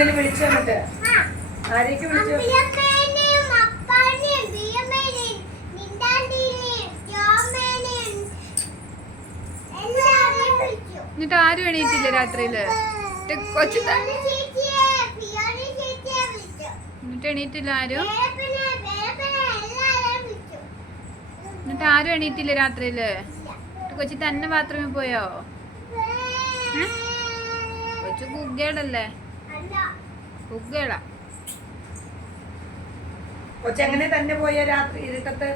ഇന്നലെ വിളിച്ചു വന്നിട്ട് ആരെയൊക്കെ വിളിച്ചു? എന്നിട്ട് ആരും എണീറ്റില്ല രാത്രിയില്? എന്നിട്ട് എണീറ്റില്ല ആരും? എന്നിട്ട് ആരും എണീറ്റില്ല രാത്രിയില്? കൊച്ചി തന്നെ ബാത്റൂമിൽ പോയോ? കൊച്ചു കുഗ്ഗേടല്ലേ? കുഗ്ഗേടാ. കൊച്ചെങ്ങനെ തന്നെ പോയ രാത്രി ഇരുട്ടത്ത്?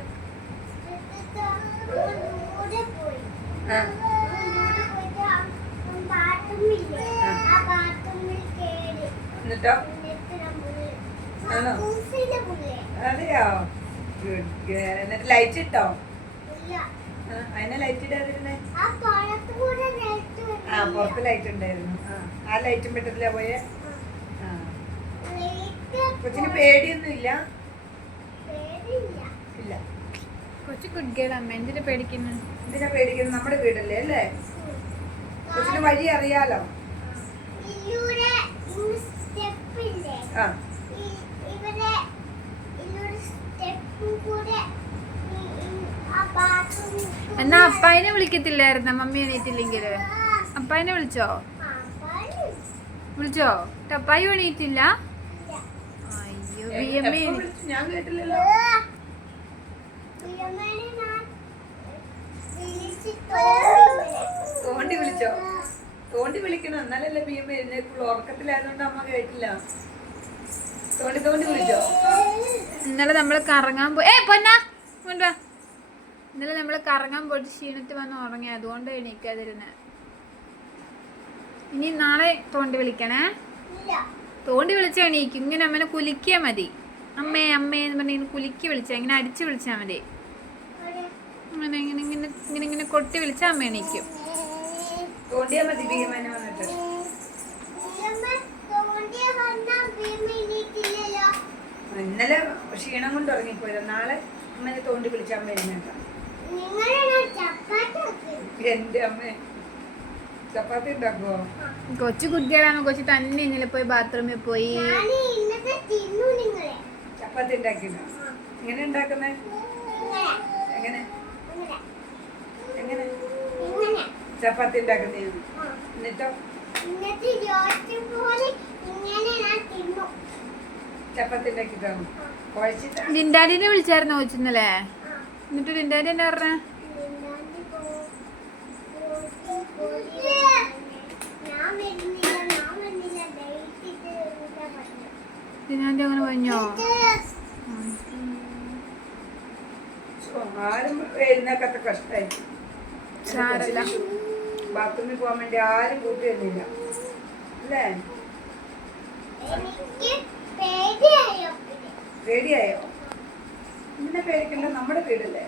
എന്നിട്ടോ? അതെയോ? എന്നിട്ട് ലൈറ്റ് ഇട്ടോ? അതിനെ ലൈറ്റ് ഇടാതിരുന്നേ? ആ പുറത്ത് ലൈറ്റ് ഉണ്ടായിരുന്നു. ആ ലൈറ്റും പെട്ടത്തിലാ പോയേ? കൊച്ചിന് പേടിയൊന്നും ഇല്ല? ഇല്ല. കൊച്ചു കുഗ്ഗേടാ. അമ്മ എന്തിനാ പേടിക്കുന്നു? എന്തിനാ പേടിക്കുന്നത്? നമ്മുടെ വീടല്ലേ അല്ലേ? കൊച്ചിന് വഴി അറിയാലോ. എന്നാ അപ്പായിനെ വിളിക്കത്തില്ലായിരുന്ന മമ്മി എണീറ്റില്ലെങ്കില്? അപ്പായിനെ വിളിച്ചോ? അപ്പായി എണീറ്റില്ല? അയ്യോ ഞാൻ കേട്ടില്ലല്ലോ. തോണ്ടി വിളിച്ചോ? തോണ്ടി വിളിക്കണം, എന്നാലല്ലേ ബിയമ്മ എഴുന്നേക്കുള്ളൂ. ഉറക്കത്തിലായതുകൊണ്ട് അമ്മ കേട്ടില്ല. തോണ്ടി വിളിച്ചോ? ഇന്നലെ നമ്മള് കറങ്ങാൻ പോയി. ഇന്നലെ നമ്മള് കറങ്ങാൻ പോയിട്ട് ക്ഷീണത്തിൽ വന്ന് ഉറങ്ങി, അതുകൊണ്ട് എണീക്കാതിരുന്നെ. ഇനി നാളെ തോണ്ടി വിളിക്കണേ. തോണ്ടി വിളിച്ചാ എണീക്കും. ഇങ്ങനെ അമ്മനെ കുലിക്കിയാ മതി. അമ്മേ അമ്മേ എന്ന് പറഞ്ഞ കുലുക്കി വിളിച്ചാ, ഇങ്ങനെ അടിച്ചു വിളിച്ചാ മതി. അങ്ങനെ ഇങ്ങനെ ഇങ്ങനെ ഇങ്ങനെ ഇങ്ങനെ കൊട്ടി വിളിച്ചാ അമ്മ എണീക്കും. ഇന്നലെ ക്ഷീണം കൊണ്ട് ഉറങ്ങിപ്പോയത്. നാളെ അമ്മനെ തോണ്ടി വിളിച്ചാൽ അമ്മ എഴുന്നേൽക്കാം. എന്റെ അമ്മ ചപ്പാത്തി ഉണ്ടാക്കുവോ? കൊച്ചു കുട്ടികളാണ്. കൊച്ചു തന്നെ ഇന്നലെ പോയി ബാത്റൂമിൽ പോയി ചപ്പാത്തി ഉണ്ടാക്കിയോ? എങ്ങനെ ഉണ്ടാക്കുന്നേ? എങ്ങനെ എങ്ങനെ ചപ്പാത്തി ഉണ്ടാക്കുന്നേ? എന്നിട്ടോ ചപ്പാത്തി ഉണ്ടാക്കിട്ടാണ് കുഴച്ചിട്ട്. ലിൻഡാഡിനെ വിളിച്ചായിരുന്നോ കൊച്ചു ഇന്നലെ? എന്നിട്ട് ലിൻഡാഡി എന്താ പറഞ്ഞ? ലിൻഡാഡി അങ്ങനെ പറഞ്ഞോ? ആരും എഴുന്നേക്കാത്ത കഷ്ടായി. ബാത്റൂമിൽ പോകാൻ വേണ്ടി ആരും കൂട്ടി വരുന്നില്ല അല്ലേ? പേടിയായോ? ഇങ്ങനെ പേടിക്കണ്ട, നമ്മുടെ വീടല്ലേ.